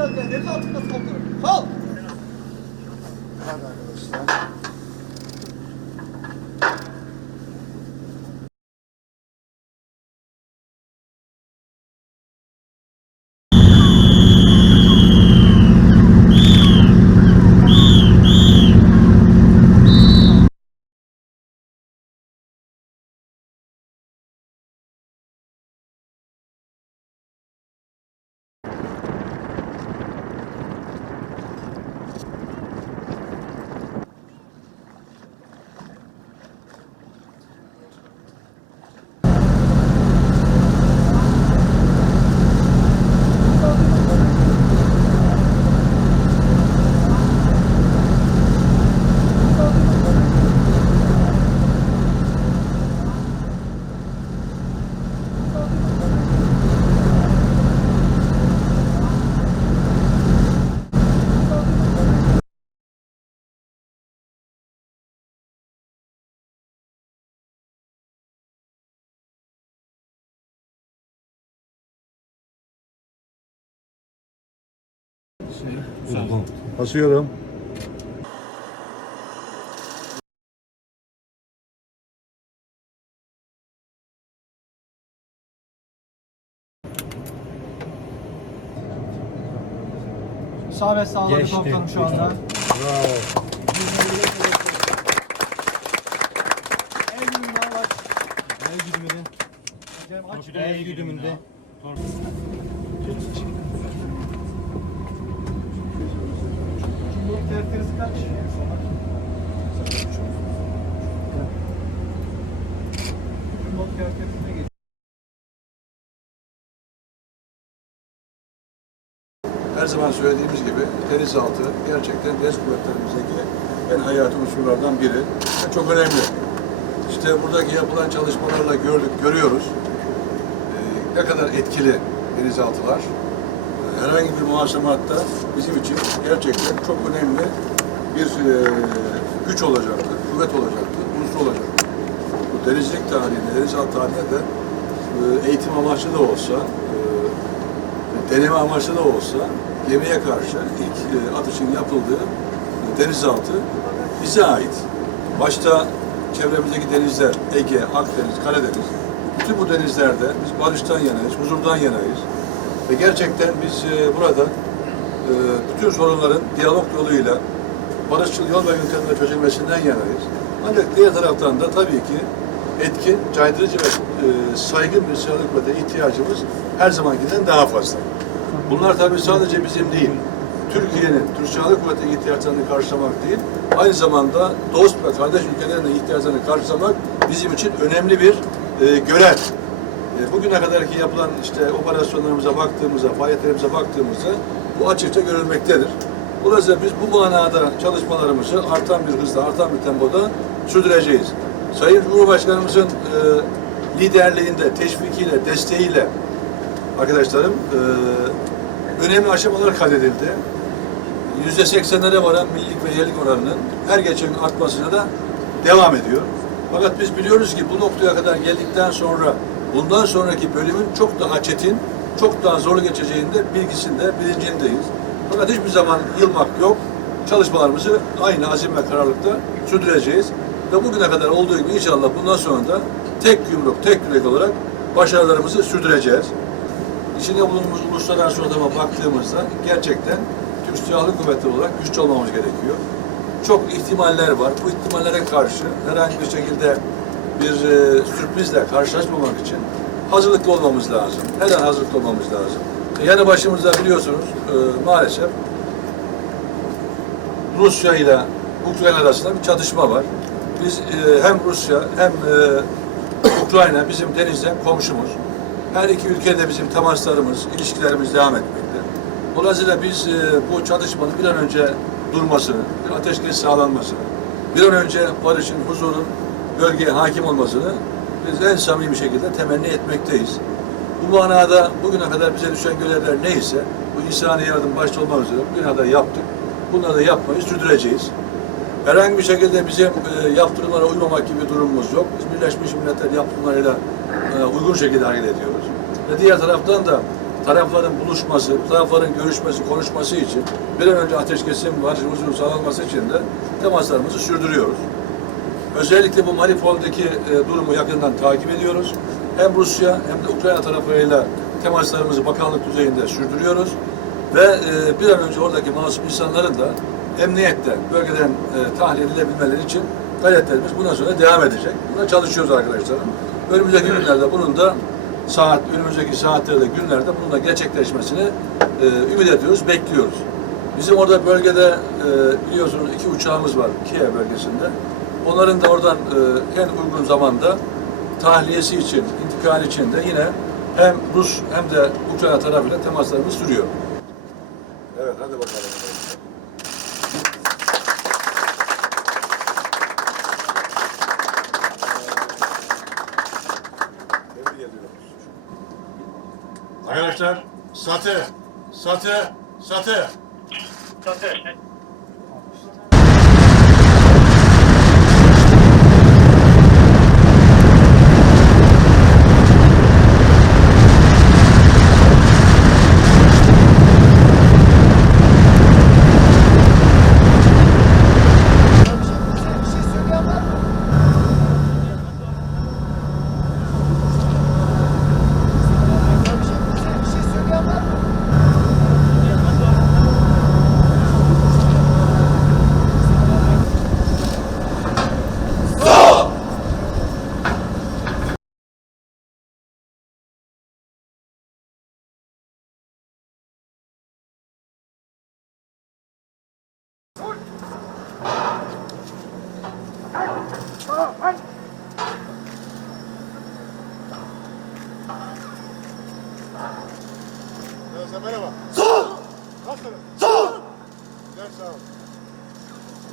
Muamele Hasan Arkadaşlar. Basıyorum. İsabet sağladı Geçti. komutanım şu anda. Bravo. El güdümünden aç. El güdümünün. Aç. El güdümünde. Cumhuriyet tertemiz Her zaman söylediğimiz gibi denizaltı gerçekten deniz kuvvetlerimizdeki en hayati unsurlardan biri ve çok önemli. İşte buradaki yapılan çalışmalarla gördük, görüyoruz Ee, ne kadar etkili denizaltılar. Ee, Herhangi bir muhasematta bizim için gerçekten çok önemli bir e, güç olacaktır, kuvvet olacaktır, unsur olacaktır. Bu denizcilik tarihinde, denizaltı tarihinde de e, eğitim amaçlı da olsa, e, deneme amaçlı da olsa gemiye karşı ilk e, atışın yapıldığı e, denizaltı bize ait. Başta çevremizdeki denizler, Ege, Akdeniz, Karadeniz, bütün bu denizlerde biz barıştan yanayız, huzurdan yanayız. Ve gerçekten biz e, burada e, bütün sorunların diyalog yoluyla barışçıl yol ve yöntemle çözülmesinden yanayız. Ancak diğer taraftan da tabii ki etkin, caydırıcı ve e, saygın bir kuvvete ihtiyacımız her zamankinden daha fazla. Bunlar tabii sadece bizim değil, Türkiye'nin Türk Silahlı Kuvveti ihtiyaçlarını karşılamak değil, aynı zamanda dost ve kardeş ülkelerin de ihtiyaçlarını karşılamak bizim için önemli bir e, görev. E, bugüne kadarki yapılan işte operasyonlarımıza baktığımızda, faaliyetlerimize baktığımızda bu açıkça görülmektedir. Dolayısıyla biz bu manada çalışmalarımızı artan bir hızla, artan bir tempoda sürdüreceğiz. Sayın Cumhurbaşkanımızın e, liderliğinde, teşvikiyle, desteğiyle arkadaşlarım e, önemli aşamalar kaydedildi. Yüzde seksenlere varan millilik ve yerlik oranının her geçen gün artmasına da devam ediyor. Fakat biz biliyoruz ki bu noktaya kadar geldikten sonra bundan sonraki bölümün çok daha çetin, çok daha zorlu geçeceğinde bilgisinde, bilincindeyiz. Fakat hiçbir zaman yılmak yok. Çalışmalarımızı aynı azim ve kararlılıkta sürdüreceğiz. Ve bugüne kadar olduğu gibi inşallah bundan sonra da tek yumruk, tek yürek olarak başarılarımızı sürdüreceğiz. İçinde bulunduğumuz uluslararası ortama baktığımızda gerçekten Türk Silahlı Kuvvetleri olarak güçlü olmamız gerekiyor. Çok ihtimaller var. Bu ihtimallere karşı herhangi bir şekilde bir e, sürprizle karşılaşmamak için hazırlıklı olmamız lazım. Her an hazırlıklı olmamız lazım. Yanı başımızda biliyorsunuz e, maalesef Rusya ile Ukrayna arasında bir çatışma var. Biz e, hem Rusya hem e, Ukrayna bizim denizden komşumuz. Her iki ülkede bizim temaslarımız, ilişkilerimiz devam etmekte. Dolayısıyla biz e, bu çatışmanın bir an önce durmasını, bir ateşkes sağlanmasını, bir an önce barışın, huzurun bölgeye hakim olmasını biz en samimi şekilde temenni etmekteyiz. Bu manada bugüne kadar bize düşen görevler neyse, bu insani yardım başta olmak üzere bugüne kadar yaptık. Bunları da yapmayı sürdüreceğiz. Herhangi bir şekilde bizim e, yaptırımlara uymamak gibi durumumuz yok. Biz Birleşmiş Milletler yaptırımlarıyla e, uygun şekilde hareket ediyoruz. Ve diğer taraftan da tarafların buluşması, tarafların görüşmesi, konuşması için bir an önce ateşkesin barış huzurun sağlanması için de temaslarımızı sürdürüyoruz. Özellikle bu Mariupol'deki e, durumu yakından takip ediyoruz. Hem Rusya hem de Ukrayna tarafıyla temaslarımızı bakanlık düzeyinde sürdürüyoruz. Ve e, bir an önce oradaki masum insanların da emniyette bölgeden e, tahliye edilebilmeleri için gayretlerimiz bundan sonra devam edecek. Buna çalışıyoruz arkadaşlarım. Önümüzdeki günlerde bunun da saat, önümüzdeki saatlerde, günlerde bunun da gerçekleşmesini e, ümit ediyoruz, bekliyoruz. Bizim orada bölgede e, biliyorsunuz iki uçağımız var Kiev bölgesinde. Onların da oradan e, en uygun zamanda tahliyesi için, intikal için de yine hem Rus hem de Ukrayna tarafıyla temaslarımız sürüyor. Evet, hadi bakalım. Arkadaşlar, satı, satı, satı. Bir Fire! Fire! Fire!